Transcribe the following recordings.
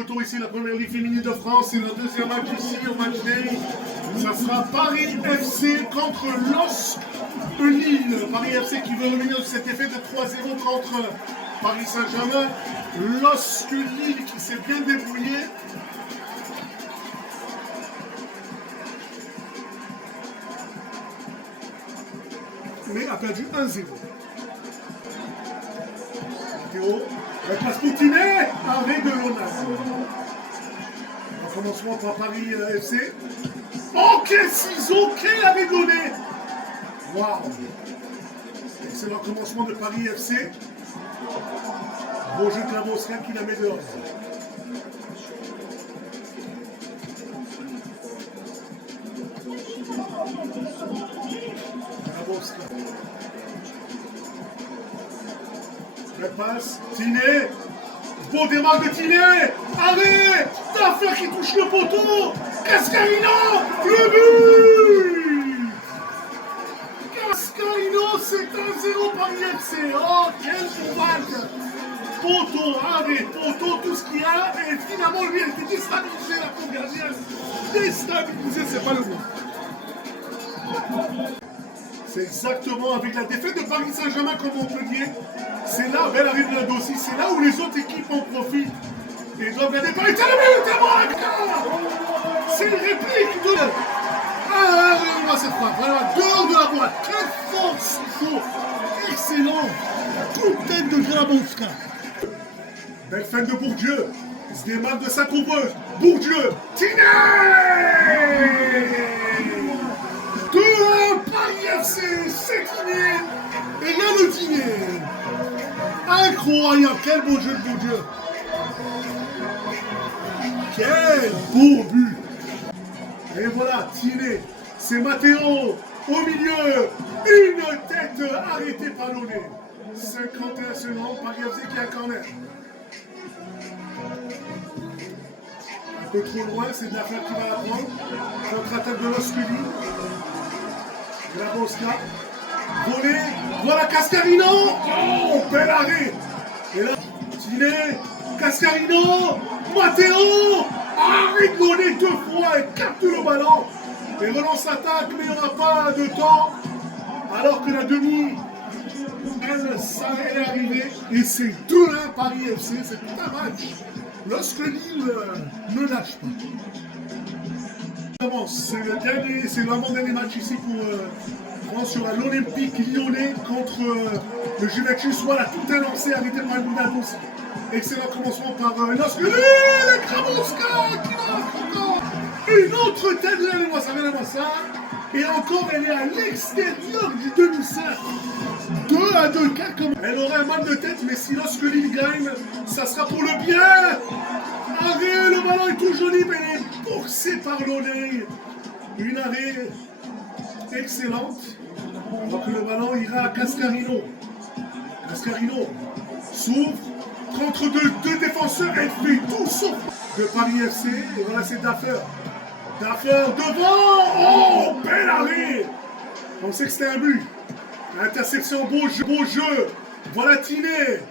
Retour ici, la première ligue féminine de France, c'est le deuxième match ici au match day. Ça sera Paris FC contre LOSC Lille. Paris FC qui veut revenir de cet effet de 3-0 contre Paris Saint-Germain. LOSC Lille qui s'est bien débrouillé. Mais a perdu 1-0. Théo, la passe Poutinet, arrêt de Lonas. On commencement par Paris FC. Oh, quel ciseau, quel arrêt donné. Waouh. Excellent commencement de Paris FC. Beau jeu de la Mosca qui la met dehors. La Mosca. La passe, Tiné, beau démarre de Tiné, allez, D'Affaire qui touche le poteau, Cascarino, le but. Cascarino, c'est 1-0 Paris FC, oh quel combat. Poteau, allez, poteau, tout ce qu'il y a, et finalement lui a été déstabilisé la première gardienne, déstabilisé, c'est pas le mot. C'est exactement avec la défaite de Paris Saint-Germain comme Montpellier. C'est là, belle arrive de la dossier, c'est là où les autres équipes en profitent. Et doivent gagner Paris Saint-Germain. C'est une réplique de... Ah, regardez-moi cette frappe, voilà, dehors de la boîte. Quelle force, chaud, excellent. Toute tête de Grabowska. Belle fin de Bourdieu. Il se démarque de sa coupeuse. Bourdieu, Tiné. 2-1, Paris FC, c'est Tiné. Et là le Tiné. Incroyable, quel beau jeu de Bourdieu. Quel beau but. Et voilà, Tiné, c'est Matteo au milieu. Une tête arrêtée par Loné. 51 secondes, Paris FC qui a un corner. Un peu trop loin, c'est D'Affaire qui va la prendre. Contre-attaque de LOSC Lille. La Mosca. Volé. Voilà Cascarino. Oh, bel arrêt. Et là, Tiné, Cascarino, Matteo. Arrête de Loné 2 fois et capte le ballon. Et relance l'attaque, mais il n'y aura pas de temps. Alors que la demi, elle est arrivée. Et c'est 2-1 Paris FC. C'est tout un match. LOSC Lille ne lâche pas. C'est le dernier, c'est l'avant-dernier match ici pour France sur l'Olympique lyonnais contre le Juventus. Voilà, tout est lancé, arrêté par Ronaldo. Excellent commencement par LOSC Lille, le Grabowska qui marque encore. Une autre tête de la Massa. Et encore, elle est à l'extérieur du demi-cercle. 2-2, comme elle aurait un mal de tête, mais si LOSC Lille gagne, ça sera pour le bien. Arrêt, le ballon est tout joli, mais il est poussé par Loné. Une arrêt excellente. Donc le ballon ira à Cascarino. Cascarino s'ouvre contre deux défenseurs. Elle fait tout sauf de Paris FC. Et voilà, c'est D'Affaire. D'Affaire devant. Oh, bel arrêt. On sait que c'était un but. Interception, beau jeu. Voilà Tiné.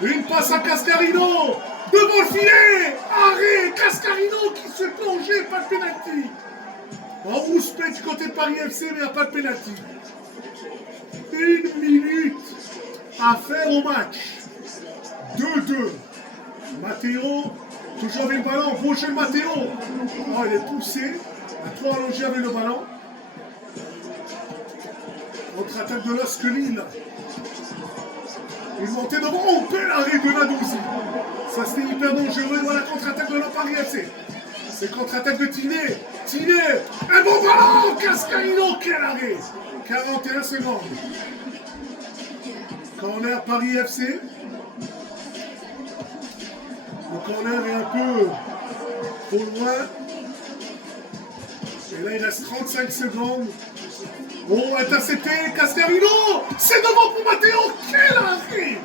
Une passe à Cascarino. Devant le filet. Arrêt. Cascarino qui se plongeait. Pas de pénalty. En rouspect du côté de Paris FC, mais il n'y a pas de pénalty. 1 minute à faire au match. 2-2. Matteo, toujours avec le ballon. Beau jeu de Matteo. Oh, il est poussé. Il a trop allongé avec le ballon. Contre-attaque de LOSC Lille. Une montée devant. Oh, bel arrêt de Nadouzi. Ça, c'était hyper dangereux. Voilà, contre-attaque de la Paris FC. C'est contre-attaque de Tiné. Tiné. Un bon ballon. Cascarino. Quel arrêt. 41 secondes. Corner Paris FC. Le corner est un peu trop loin. Et là, il reste 35 secondes. Oh, intercepté, Cascarino. C'est devant pour Matteo. Quel arrêt.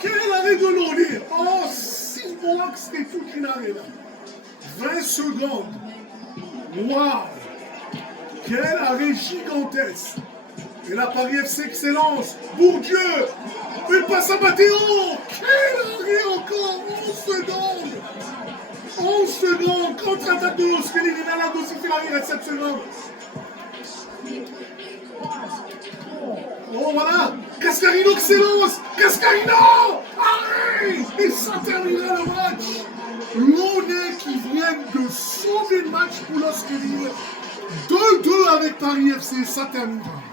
Quel arrêt de Loné. Oh, 6 mois que c'était toute une arrêt là. 20 secondes. Waouh. Quel arrêt gigantesque. Et là, Paris FC excellence. Bourdieu. Une passe à Matteo. Quel arrêt encore. 11 secondes. 11 secondes, contre-attaque de Oskelin, et Nalados, il fait l'arrière à 7 secondes. Oh voilà, Cascarino qui s'élance, Cascarino, arrête, et ça terminera le match. Launay qui vient de sauver le match pour l'Oskelin. 2-2 avec Paris FC, ça terminera.